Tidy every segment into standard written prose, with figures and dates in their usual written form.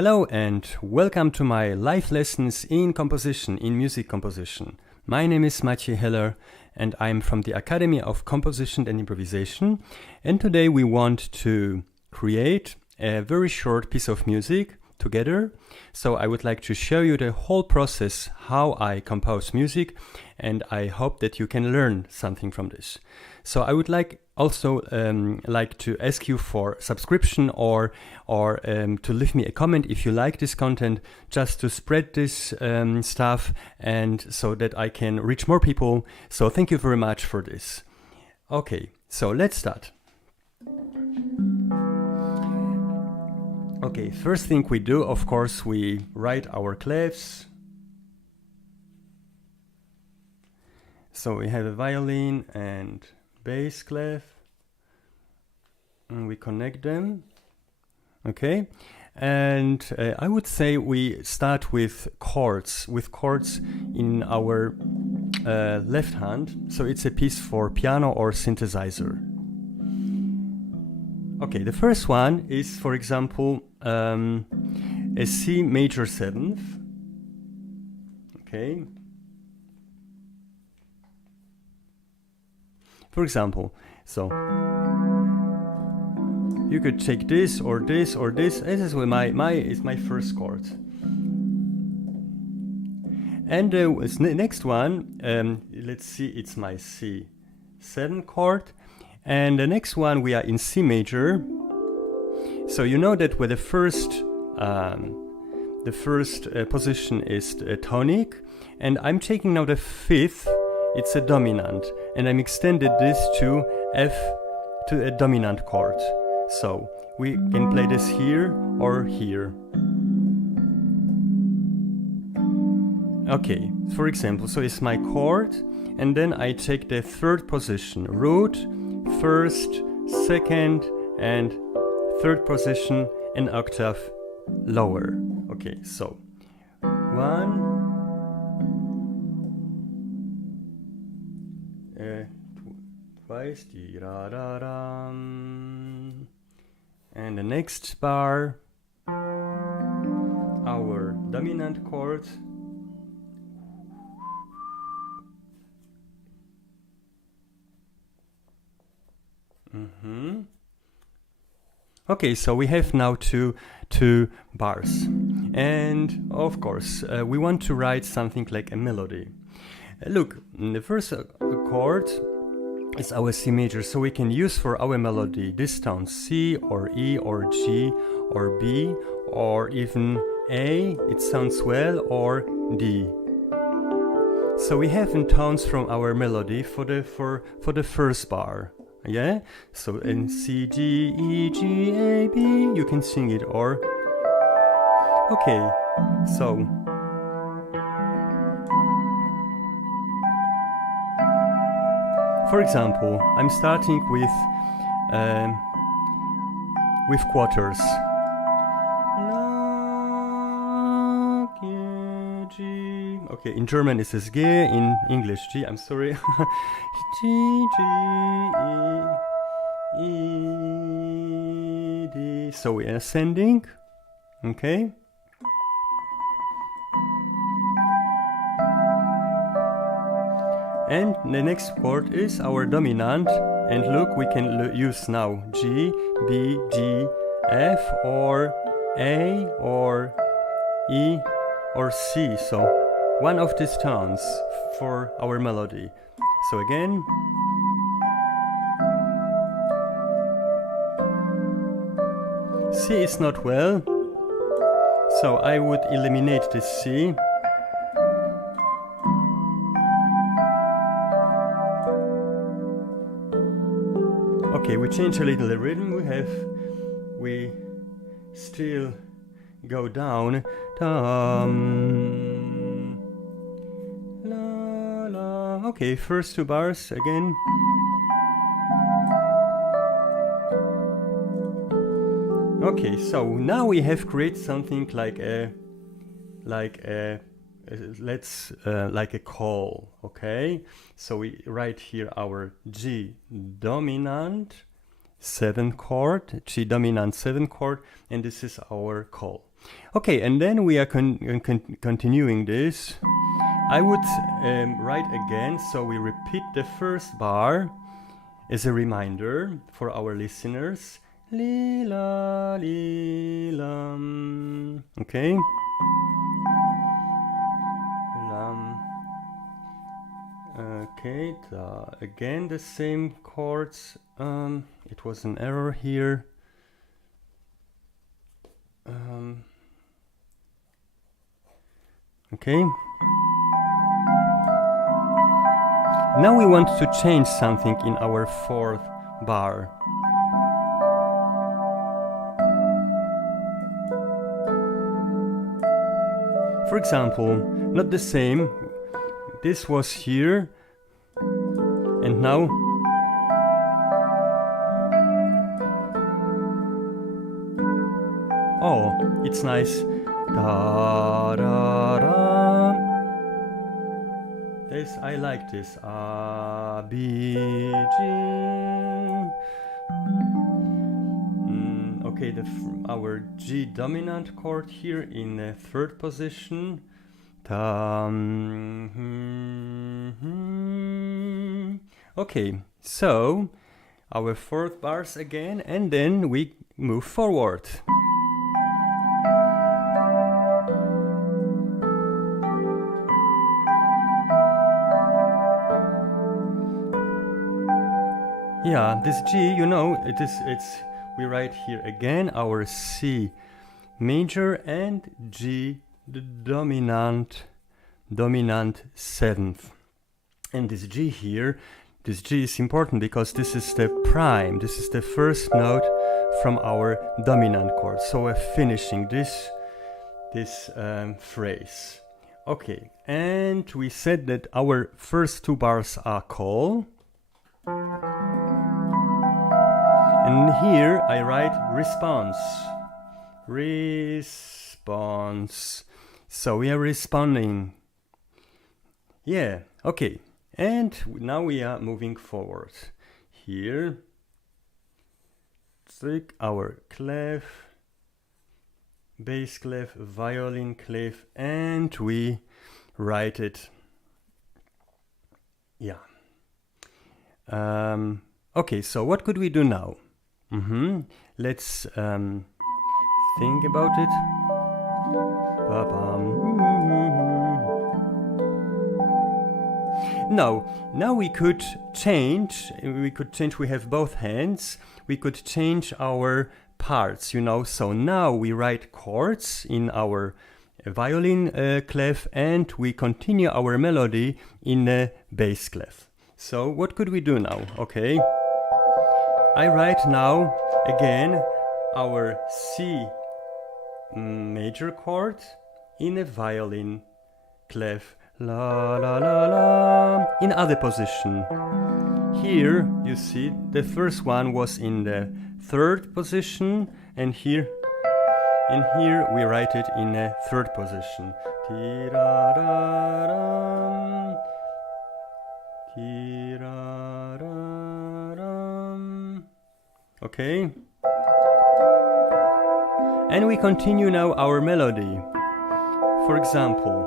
Hello and welcome to my live lessons in composition, in music composition. My name is Maciej Heller and I'm from the Academy of Composition and Improvisation, and today we want to create a very short piece of music together. So I would like to show you the whole process how I compose music, and I hope that you can learn something from this. So I would also like to ask you for subscription or to leave me a comment if you like this content, just to spread this stuff and so that I can reach more people. So thank you very much for this. Okay, so let's start. Okay, first thing we do, of course, we write our clefs. So we have a violin and bass clef, and we connect them. Okay, and I would say we start with chords in our left hand. So it's a piece for piano or synthesizer. Okay, the first one is, for example, a C major 7th. Okay. For example, so you could take this or this or this. This is my first chord. And the next one, let's see, it's my C7 chord. And the next one we are in C major. So you know that where the first position is a tonic, and I'm taking now the fifth. It's a dominant, and I'm extended this to F, to a dominant chord. So we can play this here or here. Okay, for example, so it's my chord, and then I take the third position, root, first, second, and third position, an octave lower. Okay, so one, twice, and the next bar, our dominant chord. Okay, so we have now two bars, and of course we want to write something like a melody. Look, the first chord is our C major, so we can use for our melody this tone C or E or G or B or even A, it sounds well, or D. So we have in tones from our melody for the first bar. Yeah, so in C, G, E, G, A, B, you can sing it, or okay, so for example, I'm starting with quarters. Okay, in German it says G, in English G, I'm sorry. G, G, E, E, D. So we are ascending, okay. And the next chord is our dominant, and look, we can use now G, B, D, F, or A, or E, or C. So one of these tones for our melody. So again, C is not well, so I would eliminate this C. Okay, we change a little the rhythm. We still go down. La, la. Okay, first two bars again. Okay, so now we have created something like a call. Okay, so we write here our G dominant 7 chord, G dominant 7 chord, and this is our call. Okay, and then we are continuing this. I would write again, so we repeat the first bar as a reminder for our listeners. Lila, lila. Okay. Okay, again the same chords. It was an error here. Okay. Now we want to change something in our fourth bar. For example, not the same. This was here, and now oh, it's nice. Da, da, da. This, I like this. A, B, G. Okay, our G dominant chord here in the third position. Okay, so our fourth bars again, and then we move forward. Yeah, this G, you know, we write here again our C major and G, the dominant seventh. And this G here, this G is important because this is the prime, this is the first note from our dominant chord. So we're finishing this phrase. Okay, and we said that our first two bars are call. And here I write response. Response. So we are responding. Yeah, okay. And now we are moving forward. Here, take our clef, bass clef, violin clef, and we write it. Yeah. Okay, so what could we do now? Let's think about it. Now we could change. We have both hands. We could change our parts, you know. So now we write chords in our violin clef, and we continue our melody in the bass clef. So what could we do now? Okay. I write now again our C major chord in a violin clef, la la la la, in other position. Here you see the first one was in the third position, and here we write it in a third position. Ti-ra-ra-ram, ti-ra-ra-ram. Okay. And we continue now our melody. For example,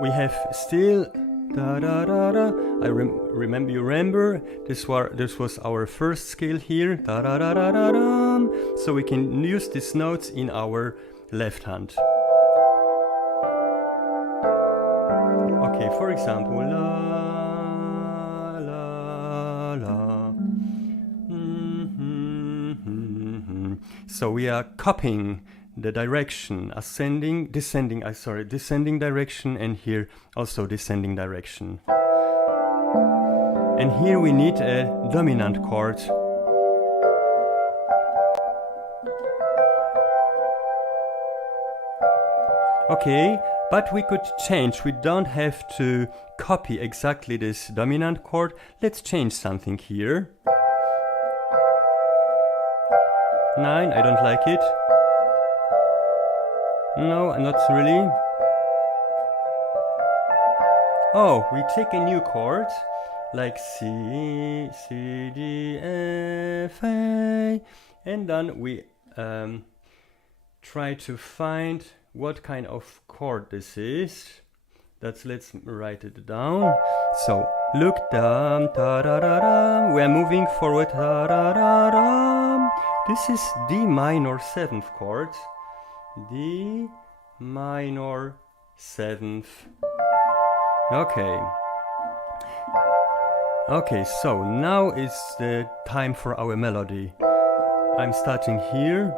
we have still da da da da. Remember this was our first scale here, da da da da da da. So we can use these notes in our left hand. Okay, for example, la la la. So we are copying the direction, descending direction, and here also descending direction. And here we need a dominant chord. Okay, but we could change. We don't have to copy exactly this dominant chord. Let's change something here. 9, I don't like it. No, not really. Oh, we take a new chord. like C, C, D, F, A, and then we try to find what kind of chord this is. Let's write it down. So look, dum, ta da da dum. We are moving forward. Ta da da dum. This is D minor 7th chord. D minor 7th. Okay. Okay, so now is the time for our melody. I'm starting here.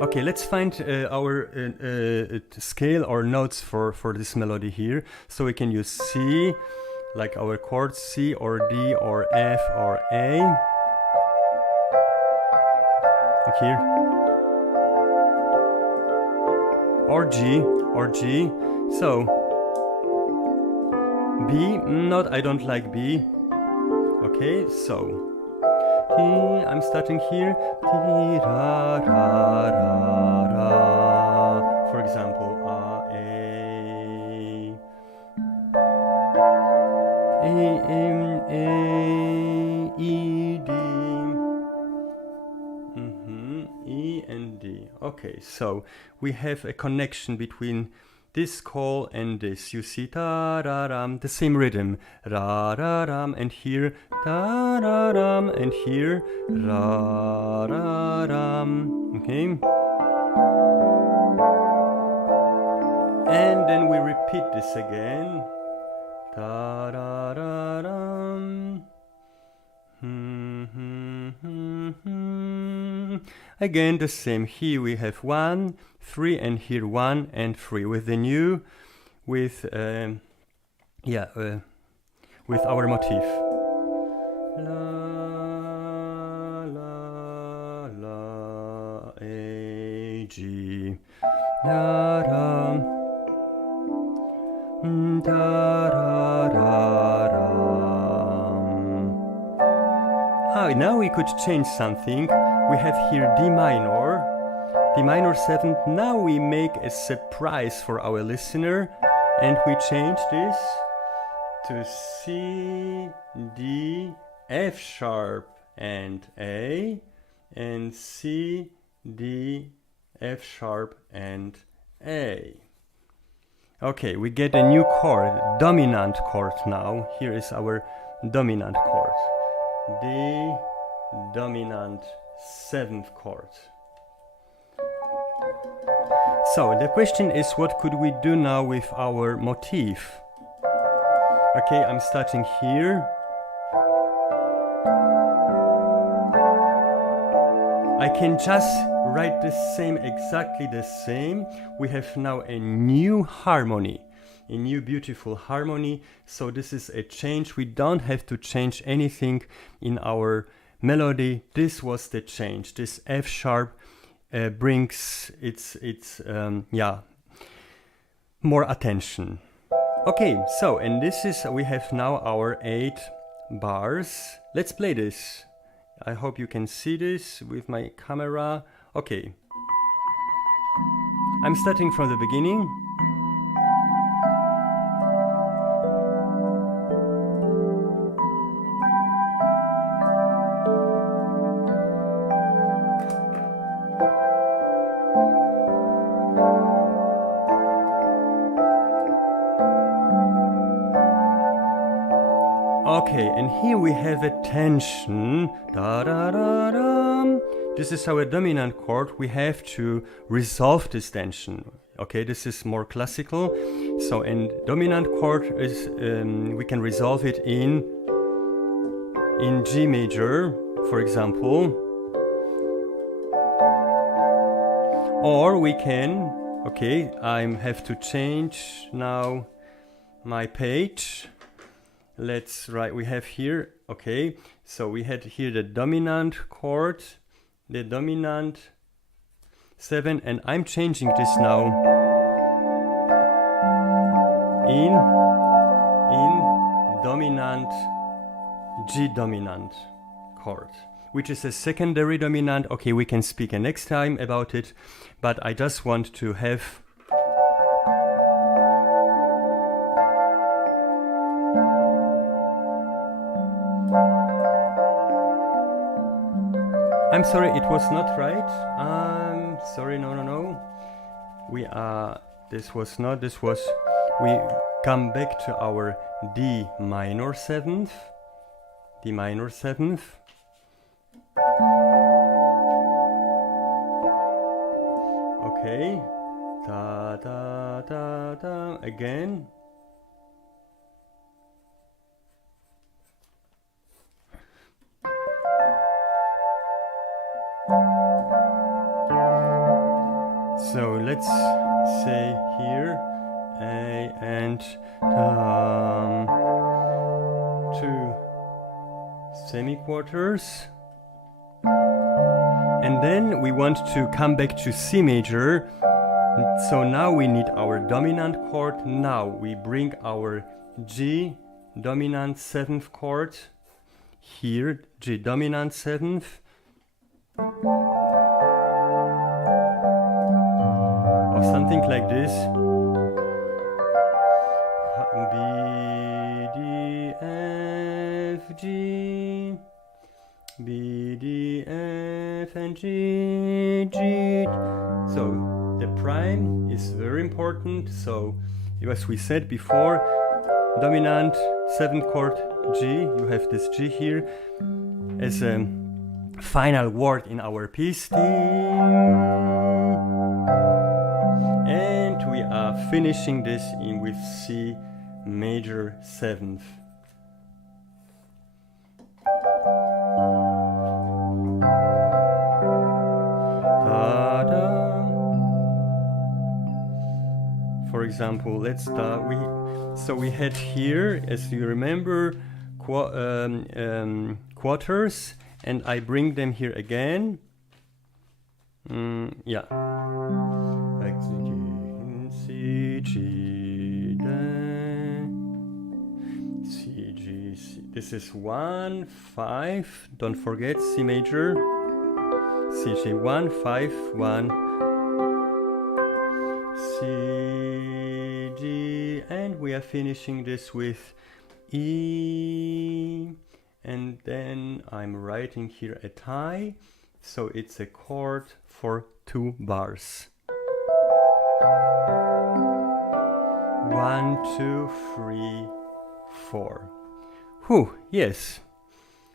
Okay, let's find our scale or notes for this melody here. So we can use C, like our chords C or D or F or A. Like here. Or G. So B, I don't like B. Okay, so I'm starting here. For example, A, E, D, E and D. Okay, so we have a connection between this call and this. You see, ta-da-dum, the same rhythm, ra-da-dum, and here, ta-da-dum, and here, ra-da-dum, okay? And then we repeat this again, ta-da-da-dum, again the same. Here we have 1, 3, and here 1 and 3 with the new, with our motif. La la la A G da da da da da. Now we could change something. We have here D minor 7th. Now we make a surprise for our listener and we change this to C, D, F sharp and A, and C, D, F sharp and A. Okay, we get a new chord, dominant chord now. Here is our dominant chord. D dominant 7th chord. So the question is, what could we do now with our motif? Okay, I'm starting here. I can just write the same, exactly the same. We have now a new harmony. A new beautiful harmony. So this is a change. We don't have to change anything in our melody. This was the change. This F sharp brings its more attention. Okay, so and this is, we have now our 8 bars. Let's play this. I hope you can see this with my camera. Okay, I'm starting from the beginning. Okay, and here we have a tension. Da da da da. This is our dominant chord. We have to resolve this tension. Okay, this is more classical. So, and dominant chord is we can resolve it in G major, for example, or we can. Okay, I have to change now my page. Let's write, we have here, okay, so we had here the dominant chord, the dominant 7, and I'm changing this now in dominant, G dominant chord. which is a secondary dominant. Okay, we can speak next time about it, but I just want to have I'm sorry, it was not right. I'm sorry, no. We come back to our D minor 7th. D minor 7th. Okay. Da da da da again. So let's say here A and 2 semiquarters, and then we want to come back to C major. So now we need our dominant chord. Now we bring our G dominant 7th chord here, G dominant 7th. Or something like this. B, D, F, G, B, D, F, and G, G. So the prime is very important. So as we said before, dominant 7th chord G, you have this G here as a final word in our piece. And we are finishing this in with C major 7th. For example, let's start. We had here, as you remember, quarters, and I bring them here again. Yeah. Like C, G, C, G, C. This is 1, 5. Don't forget C major. C, G, 1, 5, 1. C, G, and we are finishing this with E, and then I'm writing here a tie, so it's a chord for 2 bars. 1, 2, 3, 4. Whew, yes.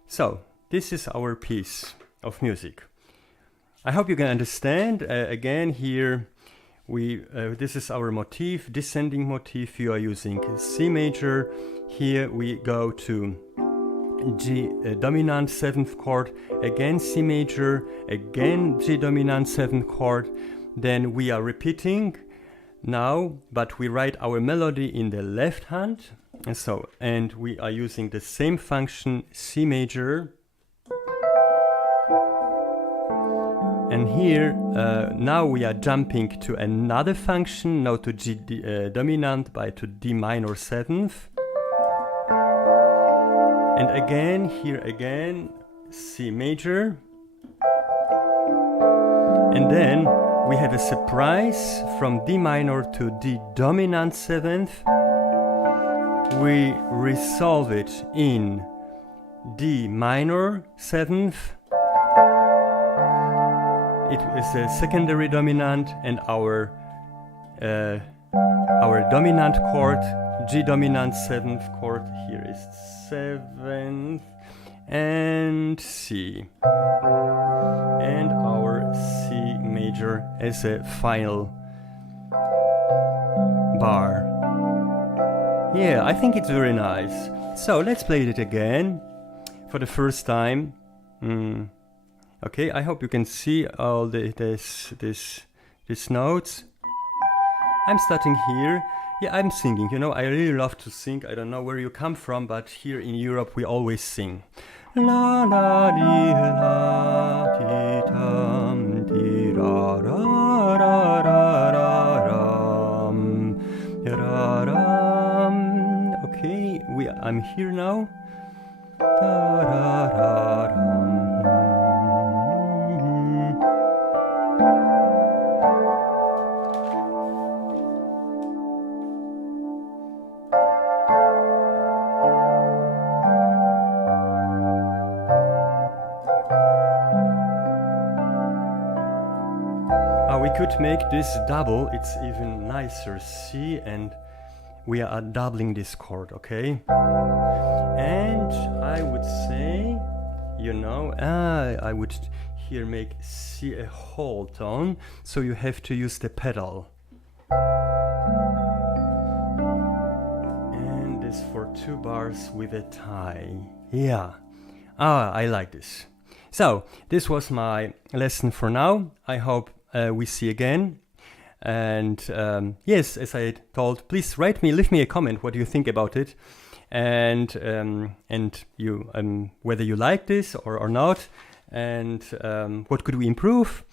So this is our piece of music. I hope you can understand. Again, here this is our motif, descending motif. You are using C major. Here we go to G dominant 7th chord, again C major, again G dominant 7th chord. Then we are repeating now, but we write our melody in the left hand, and we are using the same function C major. And here, now we are jumping to another function, now to G dominant to D minor 7th. And again, here again, C major. And then we have a surprise from D minor to D dominant 7th. We resolve it in D minor 7th. It is a secondary dominant, and our dominant chord, G dominant 7th chord, here is 7th, and C, and our C major as a final bar. Yeah, I think it's very nice. So let's play it again for the first time. Okay, I hope you can see all these notes. I'm starting here. Yeah, I'm singing. You know, I really love to sing. I don't know where you come from, but here in Europe we always sing. La la di la di dum di ra ra ra ra ram ra ram. Okay, I'm here now. Da ra ra ram. could make this double, it's even nicer, see, and we are doubling this chord, okay? And I would say, you know, I would here make C a whole tone, so you have to use the pedal. And this for 2 bars with a tie. Yeah, I like this. So, this was my lesson for now. I hope we see again. And yes, as I told, please leave me a comment what you think about it, and you whether you like this or not, and what could we improve,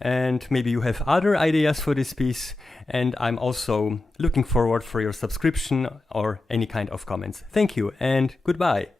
and maybe you have other ideas for this piece. And I'm also looking forward for your subscription or any kind of comments. Thank you and goodbye.